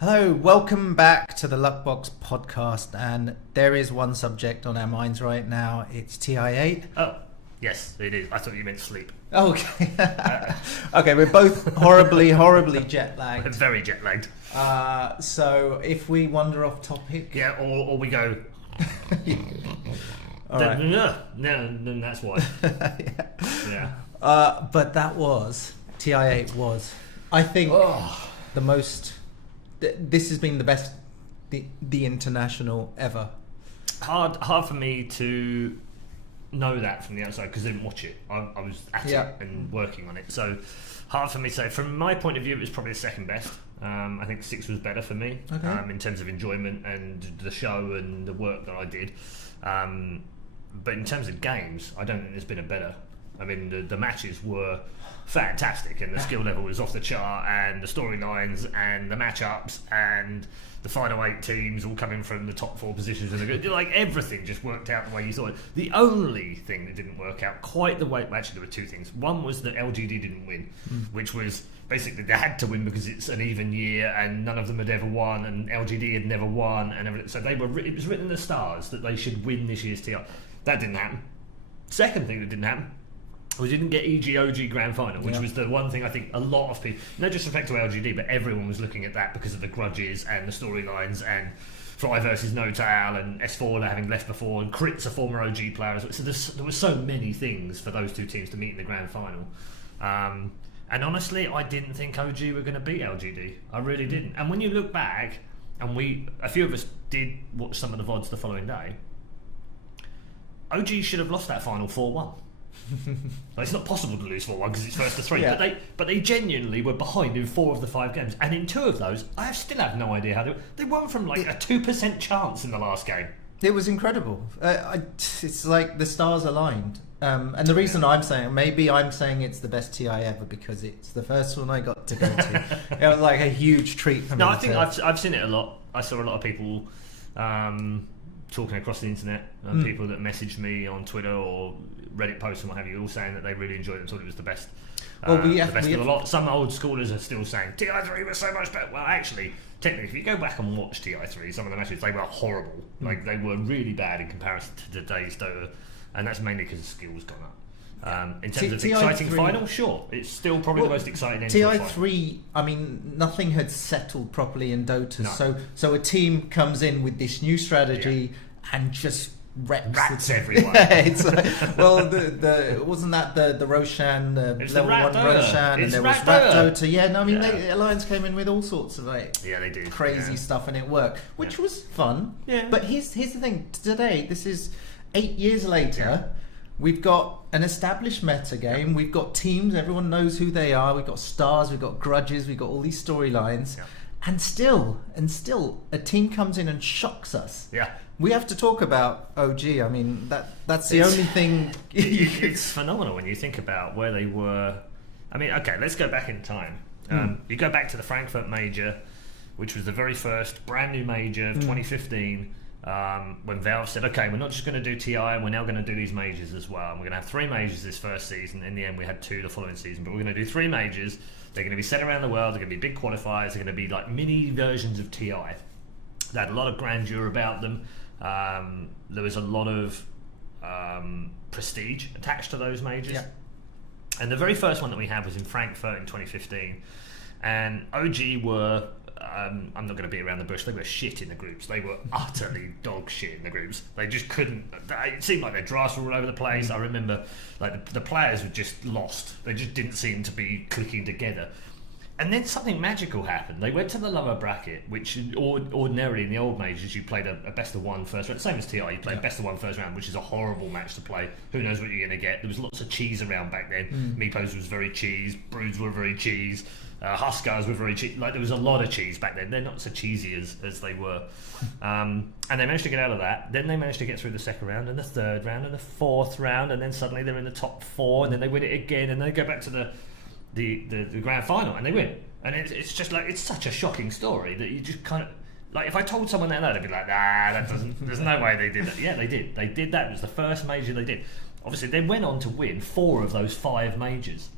Hello, welcome back to the Luckbox Podcast, and there is one subject on our minds right now. It's TI8. Oh, yes, it is. I thought you meant sleep. Okay. Okay, we're both horribly jet lagged. We're very jet lagged. So if we wander off topic, Yeah, or we go. all right. No, that's why. Yeah. But that was TI8 was, I think, the most. This has been the best, the international ever. Hard for me to know that from the outside because I didn't watch it. I was at it and working on it, so hard for me to say. From my point of view, it was probably the second best. I think 6 was better for me in terms of enjoyment and the show and the work that I did. But in terms of games, I don't think there's been a better. I mean, the matches were fantastic, and the skill level was off the chart, and the storylines and the matchups and the final 8 teams all coming from the top 4 positions in the group. Like, everything just worked out the way you thought. The only thing that didn't work out quite the way, actually there were 2 things. One was that LGD didn't win, which was basically they had to win because it's an even year and none of them had ever won, and LGD had never won, and everything. So it was written in the stars that they should win this year's TI. That didn't happen. Second thing that didn't happen, we didn't get EG-OG Grand Final, which was the one thing I think a lot of people, no disrespect to LGD, but everyone was looking at that because of the grudges and the storylines and Fly versus No Tail and S4 having left before and Crit's a former OG player. So there were so many things for those 2 teams to meet in the Grand Final. And honestly, I didn't think OG were going to beat LGD. I really didn't. And when you look back, and a few of us did watch some of the VODs the following day, OG should have lost that final 4-1. It's not possible to lose 4-1 because it's first to 3, but they genuinely were behind in 4 of the 5 games, and in 2 of those I still have no idea how they won from like a 2% chance in the last game. It was incredible. It's like the stars aligned, and the reason I'm saying it's the best TI ever because it's the first one I got to go to. It was like a huge treat for me. No, I think I've seen it a lot. I saw a lot of people talking across the internet, people that messaged me on Twitter or Reddit posts and what have you, all saying that they really enjoyed it and thought it was the best. The best of a lot. Some old schoolers are still saying TI3 was so much better. Well, actually, technically, if you go back and watch TI3, some of the matches, they were horrible. Like, they were really bad in comparison to today's Dota, and that's mainly because the skill's gone up. In terms of exciting final, sure, it's still probably the most exciting. TI3, I mean, nothing had settled properly in Dota, so a team comes in with this new strategy and just rats everyone. It's like, well, wasn't that the Roshan, level 1 Roshan, and there was Rat Dota. Yeah, no, I mean, Alliance came in with all sorts of they did crazy stuff, and it worked, which was fun. Yeah. But here's the thing: today, this is 8 years later. Yeah. We've got an established meta game. We've got teams. Everyone knows who they are. We've got stars. We've got grudges. We've got all these storylines. Yeah. And still, a team comes in and shocks us. Yeah. We have to talk about OG. I mean, that's the only thing. It's phenomenal when you think about where they were. I mean, okay, let's go back in time. You go back to the Frankfurt Major, which was the very first brand new major of 2015. When Valve said, okay, we're not just going to do TI, and we're now going to do these majors as well. And we're going to have 3 majors this first season. In the end, we had 2 the following season, but we're going to do 3 majors. They're going to be set around the world. They're going to be big qualifiers. They're going to be like mini versions of TI. They had a lot of grandeur about them. There was a lot of prestige attached to those majors. Yeah. And the very first one that we had was in Frankfurt in 2015. And OG were... I'm not going to beat around the bush. They were shit in the groups. They were utterly dog shit in the groups. They just couldn't. It seemed like their drafts were all over the place. I remember, like the players were just lost. They just didn't seem to be clicking together. And then something magical happened. They went to the lower bracket, which ordinarily in the old majors you played a best of 1 first round. Same as TI, you played best of 1 first round, which is a horrible match to play. Who knows what you're going to get? There was lots of cheese around back then. Meepos was very cheese. Broods were very cheese. Huskars were very cheesy. Like, there was a lot of cheese back then. They're not so cheesy as they were. And they managed to get out of that. Then they managed to get through the second round and the third round and the fourth round, and then suddenly they're in the top 4, and then they win it again, and they go back to the grand final and they win. And it's just like, it's such a shocking story that you just kind of, like, if I told someone that, they'd be like, nah, that doesn't, there's no way they did that. Yeah, they did. They did that. It was the first major they did. Obviously, they went on to win 4 of those 5 majors.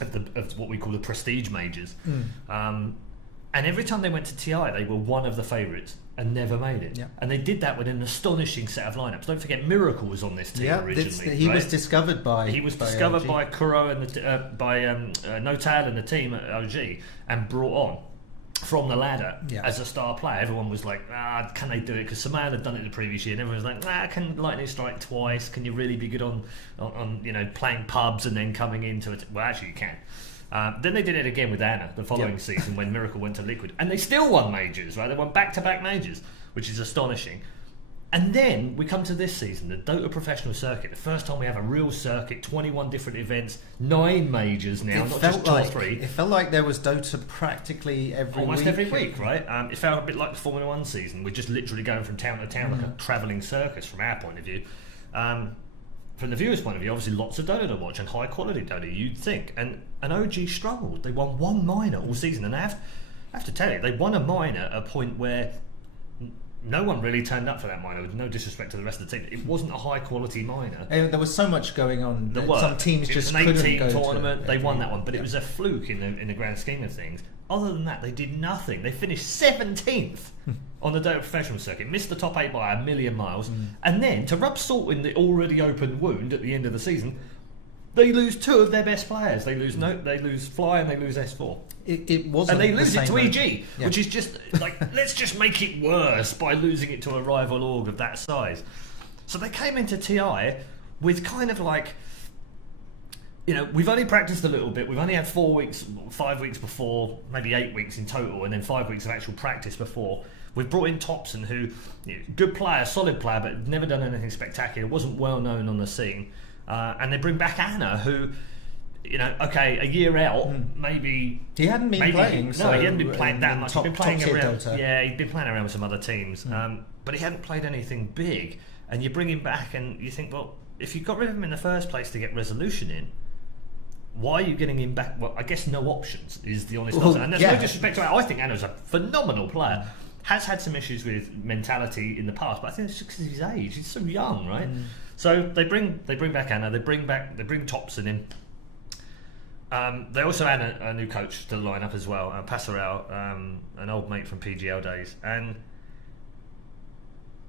Of what we call the prestige majors. And every time they went to TI, they were one of the favourites and never made it. Yeah. And they did that with an astonishing set of lineups. Don't forget, Miracle was on this team originally. He was discovered by Kuro and by Notal and the team at OG and brought on from the ladder as a star player. Everyone was like, can they do it? Because Saman had done it the previous year, and everyone was like, can Lightning Strike twice? Can you really be good on playing pubs and then coming into it? Well, actually, you can. Then they did it again with Anna the following season when Miracle went to Liquid, and they still won majors, right? They won back-to-back majors, which is astonishing. And then we come to this season, the Dota Professional Circuit, the first time we have a real circuit, 21 different events, 9 majors now, not just 2 or 3. It felt like there was Dota practically almost every week, right? It felt a bit like the Formula 1 season. We're just literally going from town to town like a travelling circus from our point of view. From the viewer's point of view, obviously lots of Dota to watch and high quality Dota, you'd think. And OG struggled. They won 1 minor all season, and I have to tell you, they won a minor at a point where no one really turned up for that minor, with no disrespect to the rest of the team. It wasn't a high quality minor. There was so much going on. Some teams just couldn't go to an 18 tournament. They won that one, but it was a fluke in the grand scheme of things. Other than that, they did nothing. They finished 17th on the Dota Professional Circuit, missed the top 8 by a million miles, and then to rub salt in the already open wound at the end of the season, they lose 2 of their best players. They lose Fly and they lose S4. It wasn't, and they lose it to EG, which is just like, let's just make it worse by losing it to a rival org of that size. So they came into TI with kind of like, we've only practiced a little bit. We've only had 4 weeks, 5 weeks before, maybe 8 weeks in total, and then 5 weeks of actual practice before. We've brought in Topson, who, good player, solid player, but never done anything spectacular, wasn't well known on the scene. And they bring back Anna, who, a year out, maybe he hadn't been playing. He hadn't been playing that much. He'd been playing around. Dota. Yeah, he'd been playing around with some other teams, but he hadn't played anything big. And you bring him back, and you think, well, if you got rid of him in the first place to get resolution in, why are you getting him back? Well, I guess no options is the honest answer. And there's no disrespect to it. I think Anna's a phenomenal player. Has had some issues with mentality in the past, but I think it's just because of his age. He's so young, right? So they bring back Anna. They bring Topson in. They also add a new coach to the lineup as well, Passerelle, an old mate from PGL days, and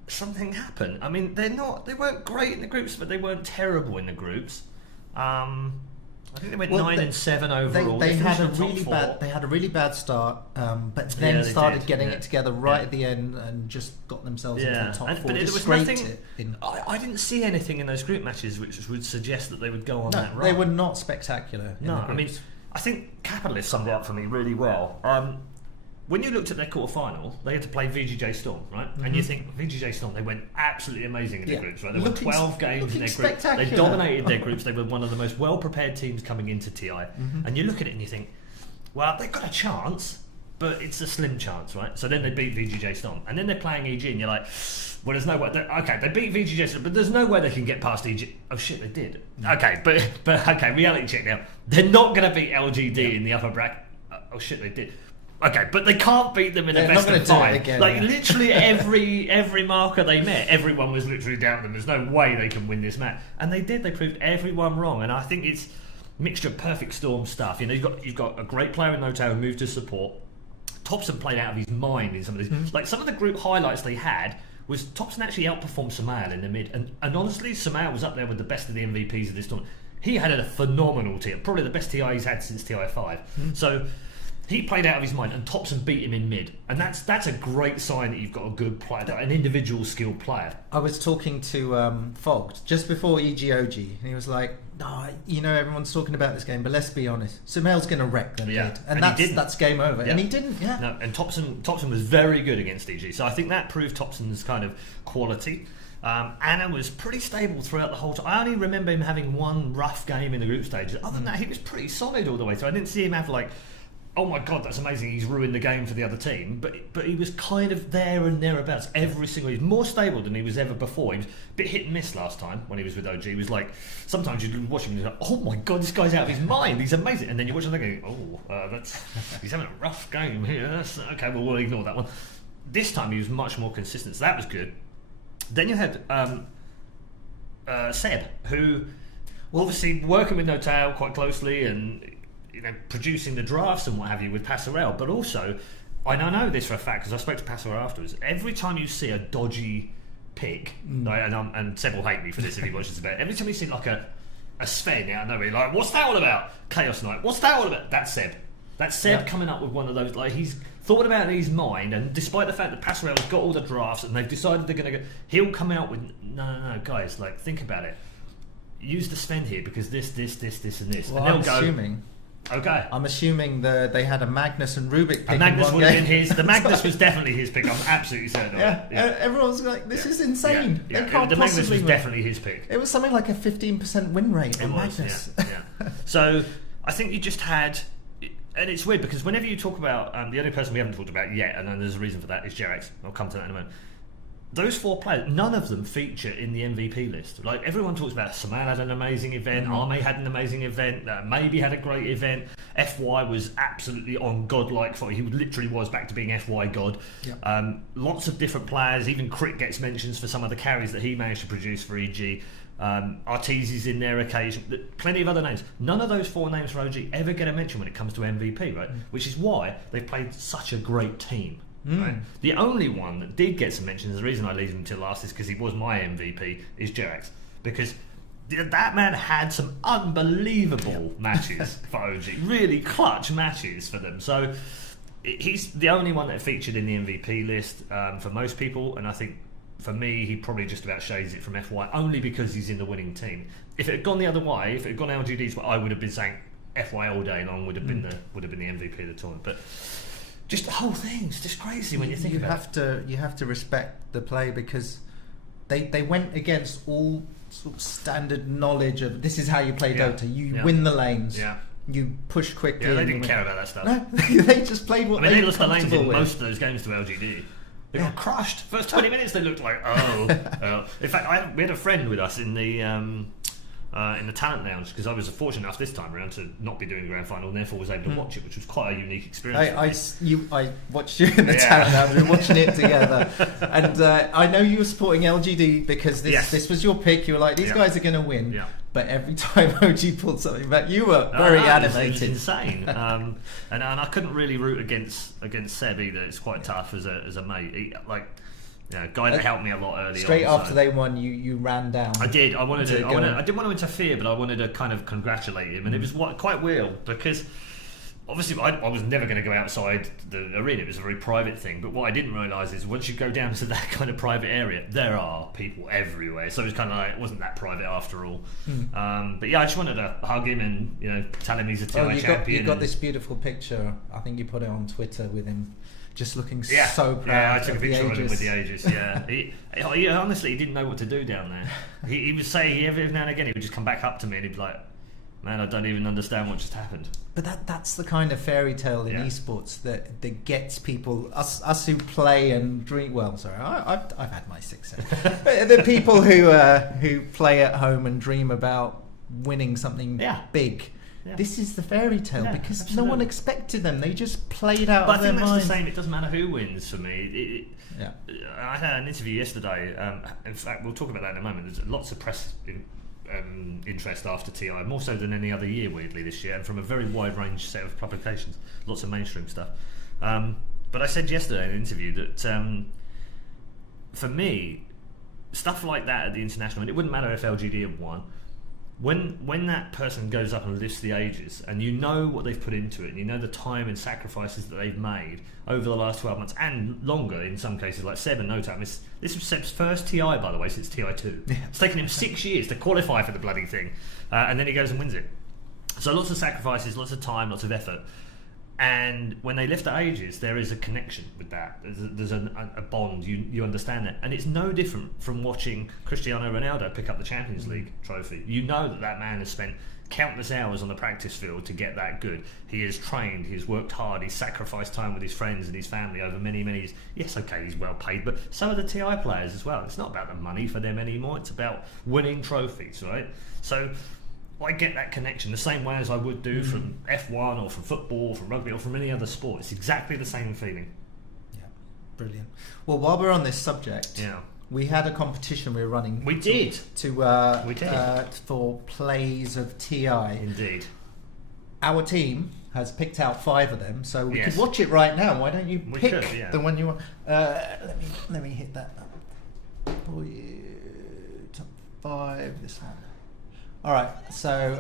something happened. I mean, they weren't great in the groups, but they weren't terrible in the groups. I think they went 9 and 7 overall. They had a really bad start, but then started getting it together right at the end and just got themselves into the top 4. But there was nothing. I didn't see anything in those group matches which would suggest that they would go on that run. They were not spectacular. I mean, I think Capitalist summed it up for me really well. When you looked at their quarter-final, they had to play VGJ Storm, right? And you think, VGJ Storm, they went absolutely amazing in their groups, right? They won 12 games in their groups. They dominated their groups. They were one of the most well-prepared teams coming into TI. And you look at it and you think, well, they've got a chance, but it's a slim chance, right? So then they beat VGJ Storm. And then they're playing EG, and you're like, well, there's no way. Okay, they beat VGJ Storm, but there's no way they can get past EG. Oh, shit, they did. Okay, but okay, reality check now. They're not going to beat LGD in the upper bracket. Oh, shit, they did. Okay, but they can't beat them in a best of 5. Literally every marker they met, everyone was literally down them. There's no way they can win this match, and they did. They proved everyone wrong, and I think it's a mixture of perfect storm stuff. You've got a great player in Noto who moved to support. Topson played out of his mind in some of these. Like some of the group highlights they had was Topson actually outperformed Samael in the mid, and honestly, Samael was up there with the best of the MVPs of this tournament. He had a phenomenal team, probably the best TI he's had since TI5. So. He played out of his mind, and Topson beat him in mid, and that's a great sign that you've got a good player, an individual skilled player. I was talking to Fogged just before EGOG, and he was like, "No, everyone's talking about this game, but let's be honest, Sumail's going to wreck them, kid, and that's game over." And he didn't. Yeah. No, and Topson was very good against EG, so I think that proved Topson's kind of quality. Anna was pretty stable throughout the whole time. I only remember him having one rough game in the group stages. Other than that, he was pretty solid all the way. So I didn't see him have like, oh my god, that's amazing, he's ruined the game for the other team, but he was kind of there and thereabouts every single. He was more stable than he was ever before. He was a bit hit and miss last time when he was with OG. He was like, sometimes you'd watch him and you're like, oh my god, this guy's out of his mind, he's amazing, and then you watch him and go, he's having a rough game here. Okay, well, we'll ignore that one. This time he was much more consistent, so that was good. Then you had Seb, who obviously working with Notail quite closely and producing the drafts and what have you with Passerelle, but also I know this for a fact because I spoke to Passwell afterwards. Every time you see a dodgy pick, and Seb will hate me for this if he watches the bet. Every time you see like a Sven out of nowhere, like, what's that all about? Chaos Knight. What's that all about? That's Seb. That's Seb coming up with one of those. Like, he's thought about it in his mind, and despite the fact that Passwell has got all the drafts and they've decided they're going to go, he'll come out with no, guys. Like, think about it. Use the Sven here because this, and this. Well, and they'll assuming. Okay. I'm assuming they had a Magnus and Rubik pick. Magnus would have been his. The Magnus was definitely his pick. I'm absolutely certain. Yeah. Everyone's like, this is insane. Yeah. They can't the Magnus was win. definitely his pick. It was something like a 15% win rate on Magnus. Yeah. So I think you just had, and it's weird because whenever you talk about the only person we haven't talked about yet, and there's a reason for that, is Jerax. I'll come to that in a moment. Those 4 players, none of them feature in the MVP list. Like, everyone talks about Saman had an amazing event, Arme had an amazing event, Maybe had a great event, FY was absolutely on godlike for he literally was back to being FY god. Yep. Lots of different players, even Crit gets mentions for some of the carries that he managed to produce for EG. Arteezy's in there occasion, plenty of other names. None of those 4 names for OG ever get a mention when it comes to MVP, right? Which is why they've played such a great team. Right? The only one that did get some mentions, the reason I leave him till last is because he was my MVP, is Jerax, because that man had some unbelievable matches for OG, really clutch matches for them. So he's the only one that featured in the MVP list for most people, and I think for me he probably just about shades it from FY only because he's in the winning team. If it had gone the other way, if it had gone LGD's, I would have been saying FY all day long would have been the MVP of the tournament. But just the whole thing's just crazy when you think about it. You have to respect the play because they went against all sort of standard knowledge of this is how you play Dota. You win the lanes. Yeah. You push quickly. Yeah, they didn't care about that stuff. No, they just played what they lost the lanes in most of those games to LGD. They got crushed. First 20 minutes they looked like, In fact, we had a friend with us in the talent lounge because I was fortunate enough this time around to not be doing the grand final and therefore was able to watch it, which was quite a unique experience. I watched you in the talent lounge. We were watching it together, and I know you were supporting LGD because this was your pick. You were like, these guys are going to win. Yeah. But every time OG pulled something back, you were very animated. It was insane, and I couldn't really root against Seb either. It's quite tough as a mate. Guy that helped me a lot early. Straight after they won, you ran down. I did. I didn't want to interfere, but I wanted to kind of congratulate him, and it was quite weird because obviously I was never going to go outside the arena. It was a very private thing. But what I didn't realise is once you go down to that kind of private area, there are people everywhere. So it was kind of like it wasn't that private after all. But yeah, I just wanted to hug him and tell him he's a TI champion. You got this beautiful picture. I think you put it on Twitter with him. Just looking so proud. Yeah, I took a picture of him with the Aegis. Yeah, he honestly he didn't know what to do down there. He would say every now and again he would just come back up to me and he'd be like, "Man, I don't even understand what just happened." But that's the kind of fairy tale in esports that gets people us who play and dream. Well, sorry, I've had my success. The people who play at home and dream about winning something big. Yeah. This is the fairy tale because absolutely. No one expected them. They just played out of their mind. But I think that's the same. It doesn't matter who wins for me. I had an interview yesterday. In fact, we'll talk about that in a moment. There's lots of press interest after TI, more so than any other year, weirdly, this year, and from a very wide range set of publications. Lots of mainstream stuff. But I said yesterday in an interview that for me, stuff like that at the international, and it wouldn't matter if LGD had won. When that person goes up and lifts the Aegis and you know what they've put into it and you know the time and sacrifices that they've made over the last 12 months and longer in some cases, like Seb and No Time. This was Seb's first TI, by the way, since TI2. Yeah. It's taken him 6 years to qualify for the bloody thing, and then he goes and wins it. So lots of sacrifices, lots of time, lots of effort. And when they lift the Aegis, there is a connection with that. There's a bond. You understand that, and it's no different from watching Cristiano Ronaldo pick up the Champions League trophy. You know that man has spent countless hours on the practice field to get that good. He has trained. He's worked hard. He's sacrificed time with his friends and his family over many years. Yes, okay, he's well paid, but so are the TI players as well. It's not about the money for them anymore. It's about winning trophies, right? So I get that connection the same way as I would do from F1 or from football or from rugby or from any other sport. It's exactly the same feeling. Yeah, brilliant. Well, while we're on this subject, we had a competition we were running. We did for plays of TI. Indeed. our team has picked out 5 of them, so we could watch it right now. Why don't you pick the one you want? Let me hit that for you. Top 5. This one. All right, so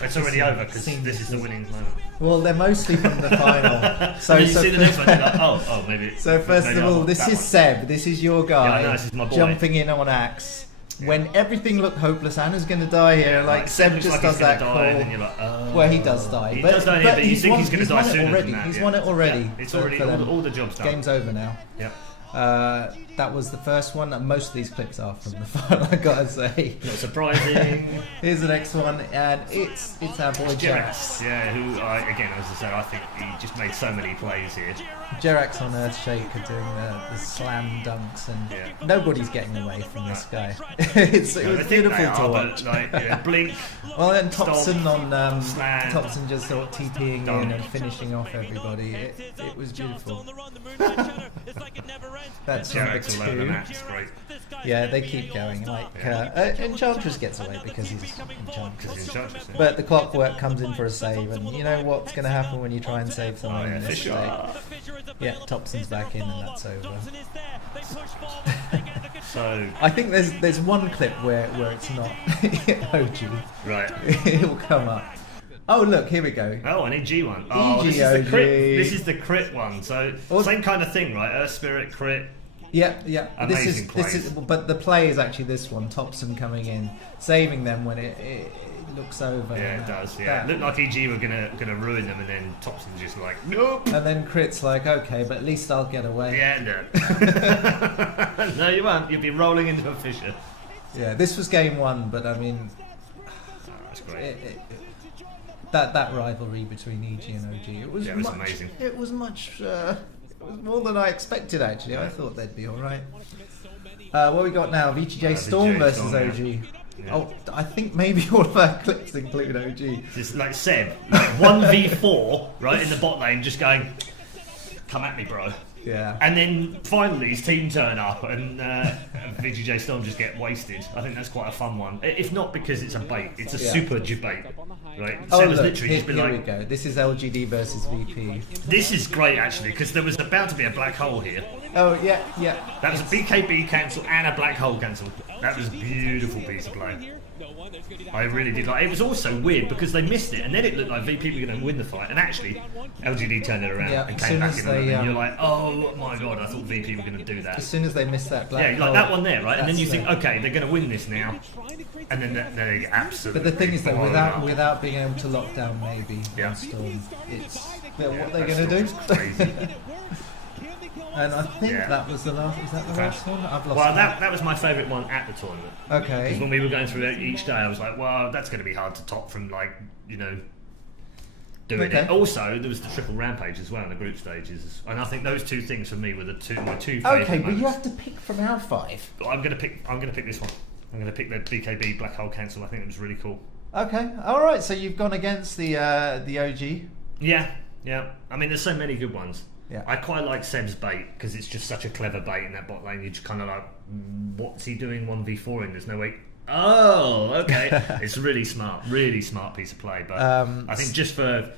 it's already over because this is the winning moment. Well, they're mostly from the final. So you see the next one, you're like, oh, maybe. So first of all, this is Seb. This is your guy. Yeah, this is my boy. Jumping in on Axe. When everything looked hopeless, Anna's going to die here. Seb just does that call. And you're like, well, he does die. He does die here, but you think he's going to die sooner than that. He's won it already. Yeah, it's already all the jobs done. Game's over now. Yep. That was the first one. Most of these clips are from the final, I gotta say. Not surprising. Here's the next one, and it's our boy Jerax. Yeah, who again, as I said, I think he just made so many plays here. Jerax on Earthshaker doing the slam dunks, and nobody's getting away from this guy. It was beautiful to watch. Blink. Well, then Topson on slam, Topson just sort of TPing in and finishing off everybody. It was beautiful. That's number 2. That's great. Yeah, they keep going. Enchantress gets away because he's Enchantress. But the Clockwork comes in for a save, and you know what's going to happen when you try and save someone in this state. Yeah, Topson's back in, and that's over. So I think there's one clip where it's not OG. Right. It'll come up. Oh look, here we go. Oh, an EG one. Oh, this is the crit. This is the crit one. So same kind of thing, right? Earth Spirit crit. Yeah. Amazing this is, but the play is actually this one. Topson coming in, saving them when it looks over. Yeah, it does. Yeah, it looked like EG were gonna ruin them, and then Topson's just like, nope. And then Crit's like, okay, but at least I'll get away. Yeah, no. No, you won't. You'll be rolling into a fissure. Yeah, this was game 1, but I mean, that's great. That rivalry between EG and OG, it was amazing. It was more than I expected, actually. I thought they'd be alright. What we got now? VTJ Storm versus OG. Yeah. Oh, I think maybe all of our clips include OG. Just like Seb, 1v4, right, in the bot lane, just going, come at me, bro. Yeah. And then finally his team turn up and VGJ Storm just get wasted. I think that's quite a fun one. If not because it's a bait, it's a super debate. Right? Oh, look, here we go. This is LGD versus VP. This is great actually because there was about to be a black hole here. Oh, yeah. That was a BKB cancel and a black hole cancel. That was a beautiful piece of play. I really did like it. Was also weird because they missed it and then it looked like VP were going to win the fight and actually LGD turned it around and came back in and you're like, oh my god, I thought VP were going to do that. As soon as they missed that black hole. Like that one there, right? And then you think, okay, they're going to win this now. And then they absolutely. But the thing is though, without being able to lock down maybe on Storm, it's what they're going to do. Crazy. And I think that was the last. Is that the last one? I've lost. Well, that was my favourite one at the tournament. Okay. Because when we were going through it each day, I was like, well, that's going to be hard to top from doing it. Also, there was the triple rampage as well in the group stages, and I think those two things for me were my two favourite. Okay, but you have to pick from our 5. I'm going to pick this one. I'm going to pick the BKB Black Hole Cancel. I think it was really cool. Okay, all right. So you've gone against the OG. Yeah. I mean, there's so many good ones. Yeah. I quite like Seb's bait because it's just such a clever bait in that bot lane. You just kind of like, what's he doing 1v4 in? There's no way. Oh, okay. It's really smart piece of play. But I think just for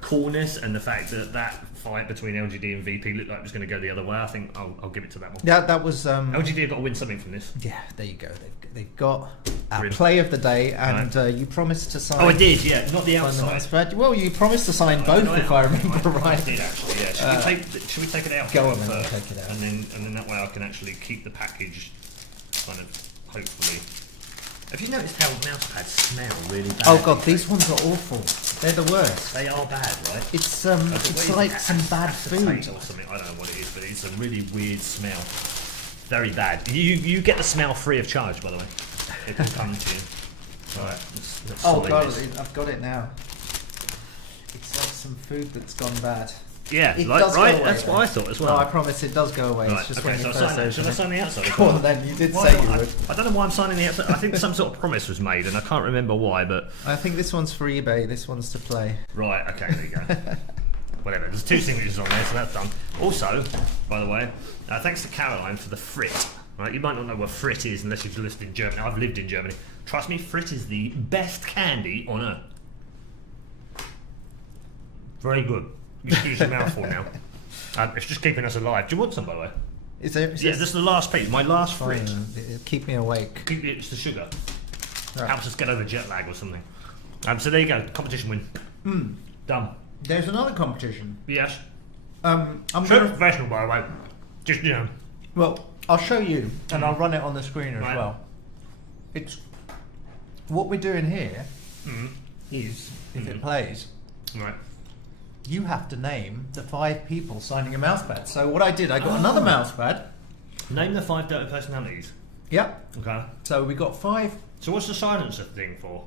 coolness and the fact that fight between LGD and VP looked like it was going to go the other way, I think I'll give it to that one. Yeah, that was LGD have got to win something from this. Yeah, there you go. They've got our play of the day, and you promised to sign. Oh, I did. Yeah, not the outside. Well, you promised to sign both, if I remember right. I did actually. Yeah. Should we take it out? Go on, then. Take it out, and then that way I can actually keep the package, kind of hopefully. Have you noticed how mousepads smell really bad? Oh god, these ones are awful. They're the worst. They are bad, right? It's like some bad food or something. I don't know what it is, but it's a really weird smell. Very bad. You get the smell free of charge, by the way. It will come to you. All right. Let's god, I've got it now. It's like some food that's gone bad. Yeah, right? That's what I thought as well. No, I promise it does go away. Right, it's just okay, when you so first should I sign the outside? Go on then, you did say you would. I don't know why I'm signing the outside. I think some sort of promise was made and I can't remember why, but... I think this one's for eBay, this one's to play. Right, okay, there you go. Whatever, there's 2 signatures on there, so that's done. Also, by the way, thanks to Caroline for the frit. Right, you might not know what frit is unless you've lived in Germany. I've lived in Germany. Trust me, frit is the best candy on earth. Very good. Excuse the mouthful now. It's just keeping us alive. Do you want some, by the way? Is it? This is the last piece. My last fruit. Keep me awake. It's the sugar. Right. Helps us get over jet lag or something. So there you go. Competition win. Done. There's another competition. Yes. I'm professional, by the way. Just, Well, I'll show you, and I'll run it on the screen as well. It's what we're doing here is if it plays. Right. You have to name the 5 people signing a mousepad. So what I did, I got another mousepad. Name the 5 Dota personalities. Yep. Okay. So we got 5. So what's the silencer thing for?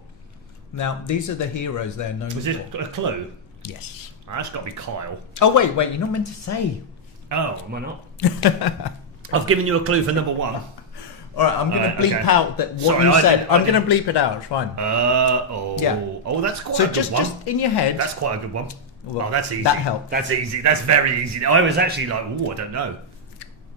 Now these are the heroes they're known for. Was it a clue? Yes. That's got to be Kyle. Oh wait, you're not meant to say. Oh, why not? I've given you a clue for number 1. All right, I'm going to bleep out that what you said. I'm going to bleep it out. It's fine. Oh, that's quite a good one. Just in your head. That's quite a good one. Well, that's easy. That helped. That's easy. That's very easy. I was actually like, I don't know.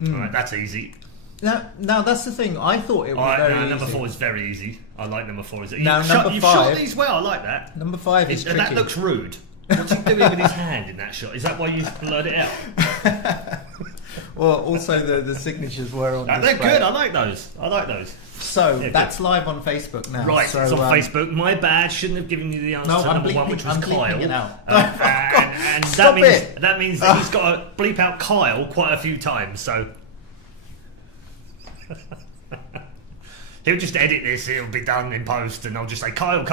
All right, that's easy. Now that's the thing. I thought it was very easy. Number 4 is very easy. I like number 4. Now number 5. You've shot these well. I like that. Number 5 is tricky. That looks rude. What's he doing with his hand in that shot? Is that why you blurred it out? Well, also the signatures were on display. They're good. I like those. So that's live on Facebook now. Right, so, it's on Facebook. My bad. Shouldn't have given you the answer to number 1, which was Kyle. It out. And that means that he's got to bleep out Kyle quite a few times. So he'll just edit this. It'll be done in post, and I'll just say Kyle.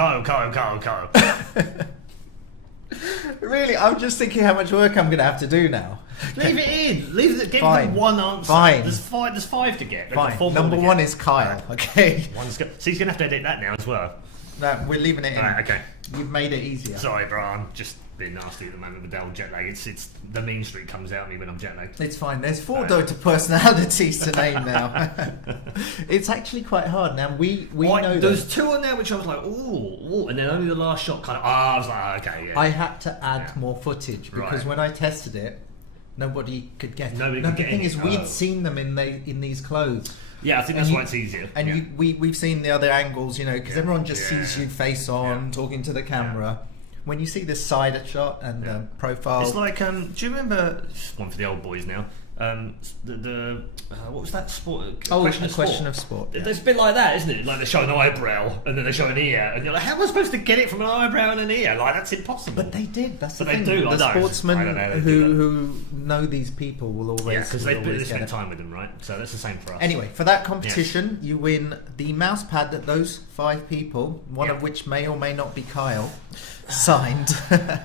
Really, I'm just thinking how much work I'm going to have to do now. Leave it in. Give them one answer. Fine. There's 5 to get. Fine. Number 1 is Kyle. Okay. So he's going to have to edit that now as well. No, we're leaving it in. Right, okay. You've made it easier. Sorry, bro. I'm just being nasty at the moment with the old jet lag. It's the mean streak comes out of me when I'm jet lagged. It's fine. There's 4 Dota personalities to name now. It's actually quite hard. Now we know there's 2 on there which I was like, ooh, and then only the last shot kind of. I was like, okay, yeah. I had to add more footage because when I tested it, nobody could get it. The thing is, we'd seen them in these clothes. Yeah, I think that's why it's easier. And we've seen the other angles, because everyone just sees you face on, talking to the camera. When you see this side shot and profile, it's like, do you remember one for the old boys now? What was that sport? Question of Sport. Yeah. It's a bit like that, isn't it? Like they show an eyebrow and then they show an ear, and you're like, how am I supposed to get it from an eyebrow and an ear? Like that's impossible. But they did. That's the thing. They do. The sportsmen who know these people will always because they spend time with them, right? So that's the same for us. Anyway, for that competition, you win the mouse pad that those 5 people, one of which may or may not be Kyle, signed.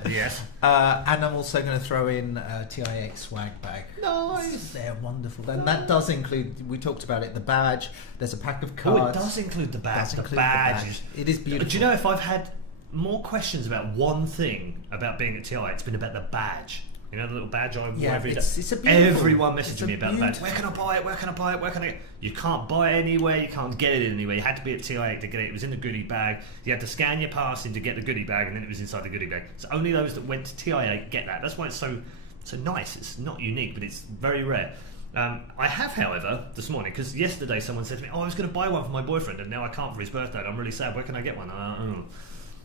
Yes. And I'm also going to throw in a TI8 swag bag. Nice. They're wonderful. And that does include, we talked about it, the badge. There's a pack of cards. Oh, it does include the badge. The badge. It is beautiful. Do you know, if I've had more questions about one thing about being at TI, it's been about the badge. You know the little badge I wear every day? It's a beautiful, everyone messaged me about the badge. Where can I buy it? Where can I buy it? Where can I get it? You can't buy it anywhere. You can't get it anywhere. You had to be at TI8 to get it. It was in the goodie bag. You had to scan your pass in to get the goodie bag, and then it was inside the goodie bag. So only those that went to TI8 get that. That's why it's so nice. It's not unique, but it's very rare. I have, however, this morning, because yesterday someone said to me, I was going to buy one for my boyfriend, and now I can't for his birthday, and I'm really sad. Where can I get one? And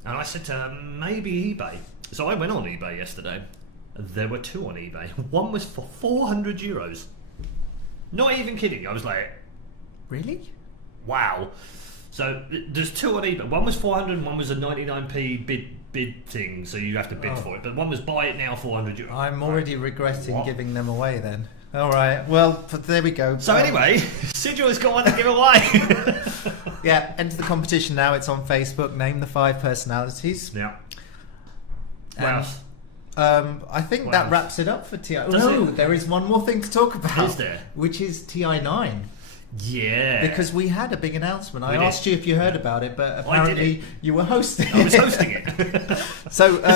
I said to her, maybe eBay. So I went on eBay yesterday. There were 2 on eBay. One was for €400. Not even kidding. I was like, really? Wow. So there's 2 on eBay. One was 400 and one was a 99p bid thing, so you have to bid for it. But one was buy it now, €400. I'm already regretting giving them away then. All right. Well, there we go. So anyway, Sujoy's got one to give away. Yeah, enter the competition now. It's on Facebook. Name the 5 personalities. Yeah. Wow. I think that wraps it up for TI. There is one more thing to talk about. Is there? Which is TI9. Yeah. Because we had a big announcement. I asked you if you heard about it, but apparently you were hosting it. I was hosting it. So, go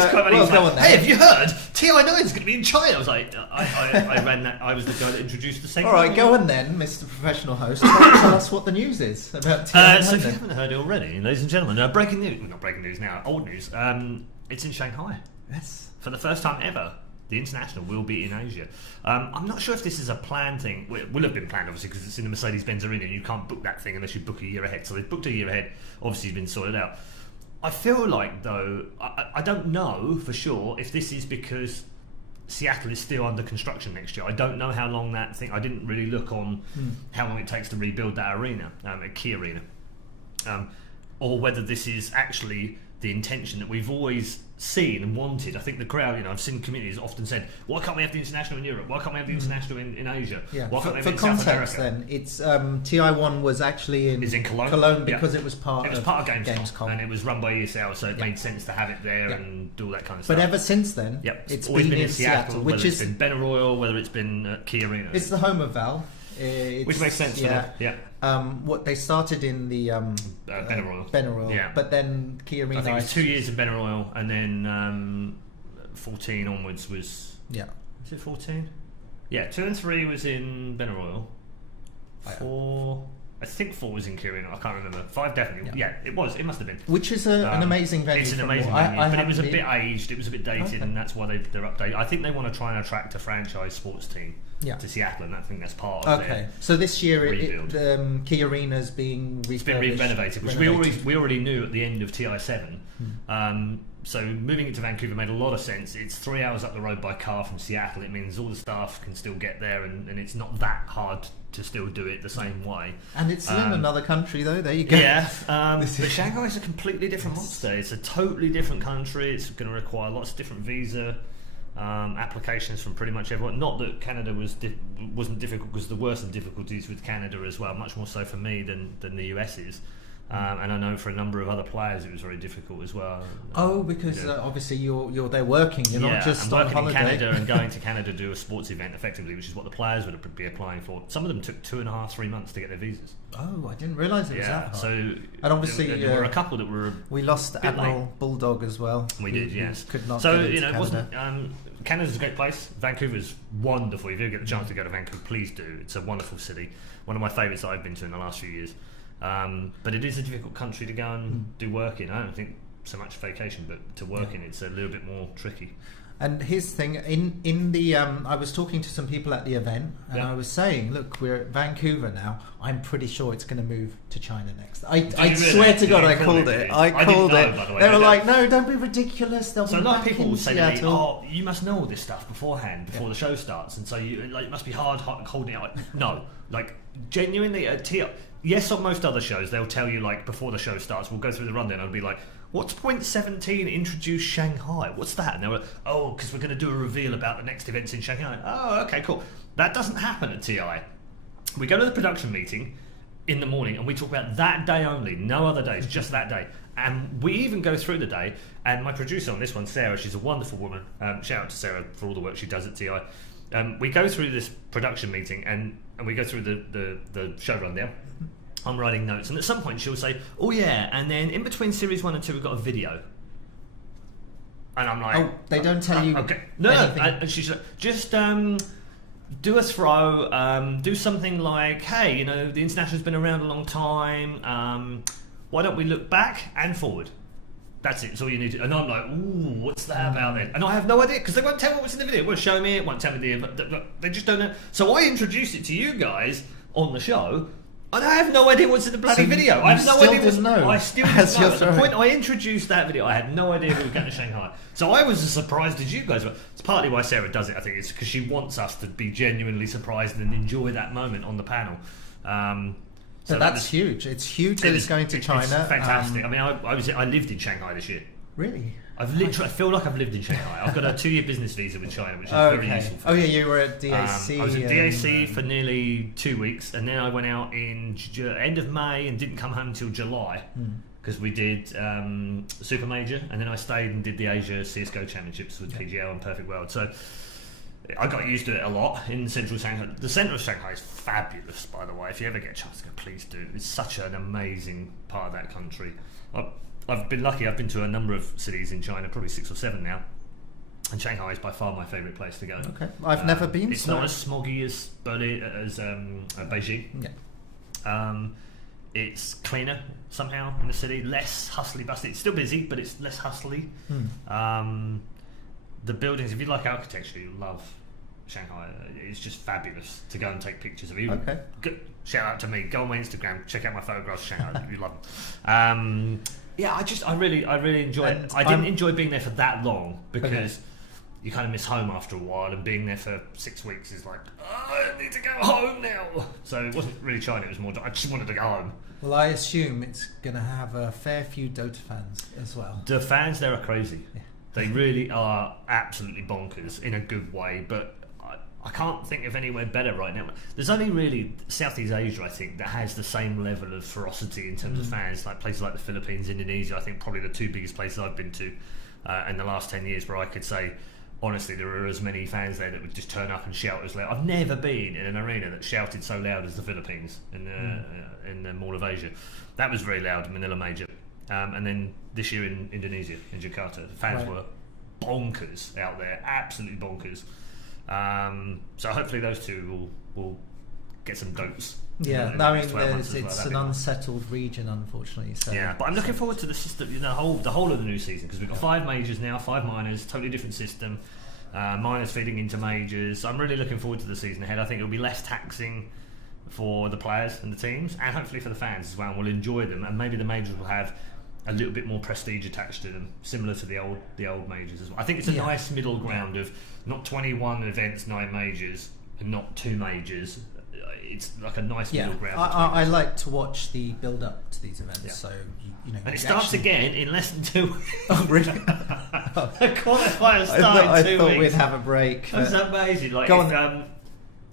on then. Hey, have you heard? TI9 is going to be in China. I was like, I ran that. I was the guy that introduced the segment. All right, go on then, Mr. Professional Host. Tell us what the news is about TI9. So if you haven't heard it already, ladies and gentlemen, breaking news. Well, not breaking news now, old news. It's in Shanghai. Yes. For the first time ever, the international will be in Asia. I'm not sure if this is a planned thing. Well, it will have been planned, obviously, because it's in the Mercedes-Benz Arena, and you can't book that thing unless you book a year ahead. So they've booked a year ahead. Obviously, it's been sorted out. I feel like, though, I don't know for sure if this is because Seattle is still under construction next year. I don't know how long that thing... I didn't really look on how long it takes to rebuild that arena, a key arena. Or whether this is actually the intention that we've always seen and wanted. I think the crowd, I've seen communities often said, why can't we have the international in Europe? Why can't we have the international in Asia? Yeah. Why can't we have for it in South context, America? then, it's TI1 was actually in Cologne because it was part of Gamescom, and it was run by ESL, so it made sense to have it there and do all that kind of stuff. But ever since then, it's always been in Seattle, which is been Benaroya, whether it's been Key Arena. It's the home of Valve. Which makes sense for them. Yeah. What they started in the Benaroya, but then Key Arena. I think it was 2 years in Benaroya, and then 14 onwards was. Yeah. Was it 14? Yeah, 2 and 3 was in Benaroya. 4. I think 4 was in Key Arena. I can't remember. 5 definitely. Yeah, it was. It must have been. Which is an amazing venue. It's an amazing venue, but it was a bit aged. It was a bit dated, and that's why they're updated. I think they want to try and attract a franchise sports team to Seattle, and I think that's part of their so this year rebuild. Key Arena's being it's been renovated, which we already knew at the end of TI7. So moving it to Vancouver made a lot of sense. It's 3 hours up the road by car from Seattle. It means all the staff can still get there, and it's not that hard to still do it the same way. And it's in another country, though. There you go. Yeah, but Shanghai is a completely different monster. It's a totally different country. It's going to require lots of different visa applications from pretty much everyone. Not that Canada wasn't difficult, because there were some difficulties with Canada as well, much more so for me than the US is. And I know for a number of other players it was very difficult as well. Because obviously you're there working. You're not just on holiday. In Canada and going to Canada to do a sports event effectively, which is what the players would be applying for. Some of them took 2.5-3 months to get their visas. Oh, I didn't realise it was that hard. So and obviously there were a couple that were. We lost Admiral Bulldog as well. We did, yes. Could not. So get into it wasn't. Canada's a great place. Vancouver's wonderful. If you ever get the chance to go to Vancouver, please do. It's a wonderful city. One of my favourites that I've been to in the last few years. But it is a difficult country to go and do work in. I don't think so much vacation, but to work in, it's a little bit more tricky. And here's the thing, in the I was talking to some people at the event, and I was saying, look, we're at Vancouver now. I'm pretty sure it's going to move to China next. I swear to God, I called it. I called it. They were like, no, don't be ridiculous. They'll so be a lot of back people in will say to me, Seattle. you must know all this stuff beforehand, before the show starts, and so it must be hard holding it. No, genuinely, yes, on most other shows, they'll tell you, before the show starts, we'll go through the rundown, and I'll be like, what's point 17, introduce Shanghai? What's that? And they were like, because we're going to do a reveal about the next events in Shanghai. Oh, okay, cool. That doesn't happen at TI. We go to the production meeting in the morning, and we talk about that day only, no other days, just that day. And we even go through the day, and my producer on this one, Sarah, she's a wonderful woman. Shout out to Sarah for all the work she does at TI. We go through this production meeting, and we go through the show rundown. I'm writing notes, and at some point she'll say, oh yeah, and then in between series 1 and 2 we've got a video. And I'm like, they don't tell you okay. No, and she's like, just do a throw, do something like, hey, the international's been around a long time, why don't we look back and forward? That's it, that's all you need to. And I'm like, ooh, what's that about then? And I have no idea, because they won't tell me what's in the video. They won't show me it, won't tell me they just don't know. So I introduce it to you guys on the show, and I have no idea what's in the bloody video. I have no idea what's. I still didn't know. At the point I introduced that video, I had no idea we were going to Shanghai. So I was as surprised as you guys were. It's partly why Sarah does it. I think it's because she wants us to be genuinely surprised and enjoy that moment on the panel. So that's huge. It's huge that it's going to China. It's fantastic. I lived in Shanghai this year. Really? I feel like I've lived in Shanghai. I've got a 2-year business visa with China, which is very useful for me. You were at DAC. I was at DAC for nearly 2 weeks, and then I went out in end of May and didn't come home until July, because we did Super Major, and then I stayed and did the Asia CSGO Championships with PGL and Perfect World. So I got used to it a lot in central Shanghai. The centre of Shanghai is fabulous, by the way. If you ever get a chance to go, please do. It's such an amazing part of that country. I've been lucky. I've been to a number of cities in China, probably 6 or 7 now, and Shanghai is by far my favourite place to go. Okay, I've never been. It's not as smoggy as Berlin, as Beijing. Yeah. It's cleaner somehow in the city, less hustly bustly. It's still busy, but it's less hustly. The buildings, if you like architecture, you'll love Shanghai. It's just fabulous to go and take pictures of. Shout out to me. Go on my Instagram. Check out my photographs of Shanghai. You love them. Yeah, I really enjoy it. I didn't enjoy being there for that long because you kind of miss home after a while, and being there for 6 weeks is like, I need to go home now. So it wasn't really China, it was more, I just wanted to go home. Well, I assume it's going to have a fair few Dota fans as well. The fans there are crazy. Yeah. They really are absolutely bonkers in a good way, but I can't think of anywhere better right now. There's only really Southeast Asia, I think, that has the same level of ferocity in terms of fans, like places like the Philippines, Indonesia. I think probably the two biggest places I've been to in the last 10 years, where I could say, honestly, there are as many fans there that would just turn up and shout as loud. I've never been in an arena that shouted so loud as the Philippines in the Mall of Asia. That was very loud, Manila Major. And then this year in Indonesia, in Jakarta, the fans were bonkers out there, absolutely bonkers. So hopefully those two will get some votes. Yeah, I mean, it's an unsettled region, unfortunately. So yeah, but I'm looking forward to the system, the whole of the new season, because we've got 5 majors now, 5 minors, totally different system. Minors feeding into majors. I'm really looking forward to the season ahead. I think it'll be less taxing for the players and the teams, and hopefully for the fans as well. And we'll enjoy them, and maybe the majors will have a little bit more prestige attached to them, similar to the old majors as well. I think it's a nice middle ground of not 21 events, 9 majors, and not 2 majors. It's like a nice middle ground. I like to watch the build up to these events, so you know. And it starts again in less than 2 weeks. Oh, really? The qualifiers start in 2 weeks. I thought we'd have a break. That's amazing. Like,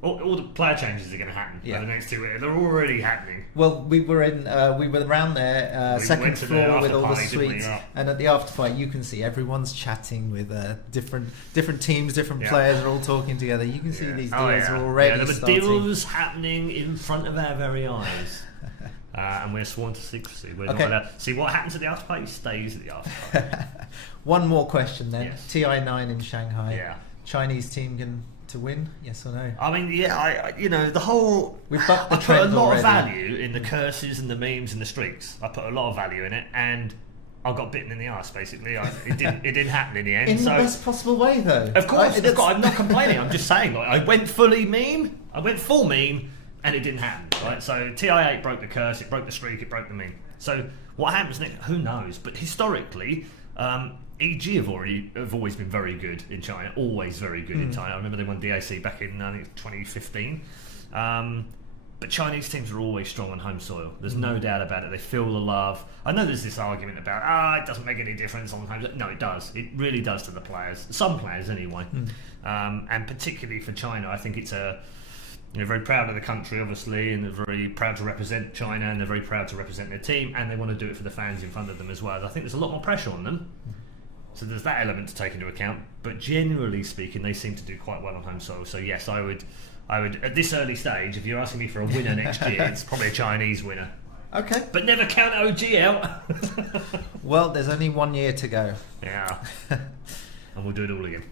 all the player changes are going to happen over the next 2 weeks. They're already happening. Well, we were around there, second floor with all the suites, and at the after party, you can see everyone's chatting with different teams, different players are all talking together. You can see these deals are already there were starting. Deals happening in front of our very eyes. And we're sworn to secrecy. We're not allowed. See, what happens at the after party stays at the after party. One more question then. Yes. TI9 in Shanghai. Yeah. Chinese team to win? Yes or no? I mean, the whole. We've got the I put a lot already. of value in the curses and the memes and the streaks. I put a lot of value in it, and I got bitten in the arse. Basically, it didn't happen in the end. In the best possible way, though. Of course, I'm not complaining. I'm just saying, like, I went full meme, and it didn't happen. Right, so TI8 broke the curse, it broke the streak, it broke the meme. So what happens next? Who knows? But historically. EG have always been very good in China, always very good in China. I remember they won DAC back in 2015. But Chinese teams are always strong on home soil. There's no doubt about it. They feel the love. I know there's this argument about, it doesn't make any difference on home. No, it does. It really does to the players. Some players, anyway. And particularly for China, I think it's very proud of the country, obviously, and they're very proud to represent China, and they're very proud to represent their team, and they want to do it for the fans in front of them as well. I think there's a lot more pressure on them. So there's that element to take into account, but generally speaking, they seem to do quite well on home soil. So yes, I would at this early stage, if you're asking me for a winner next year, it's probably a Chinese winner. Okay. But never count OG out. Well, there's only 1 year to go. Yeah. And we'll do it all again.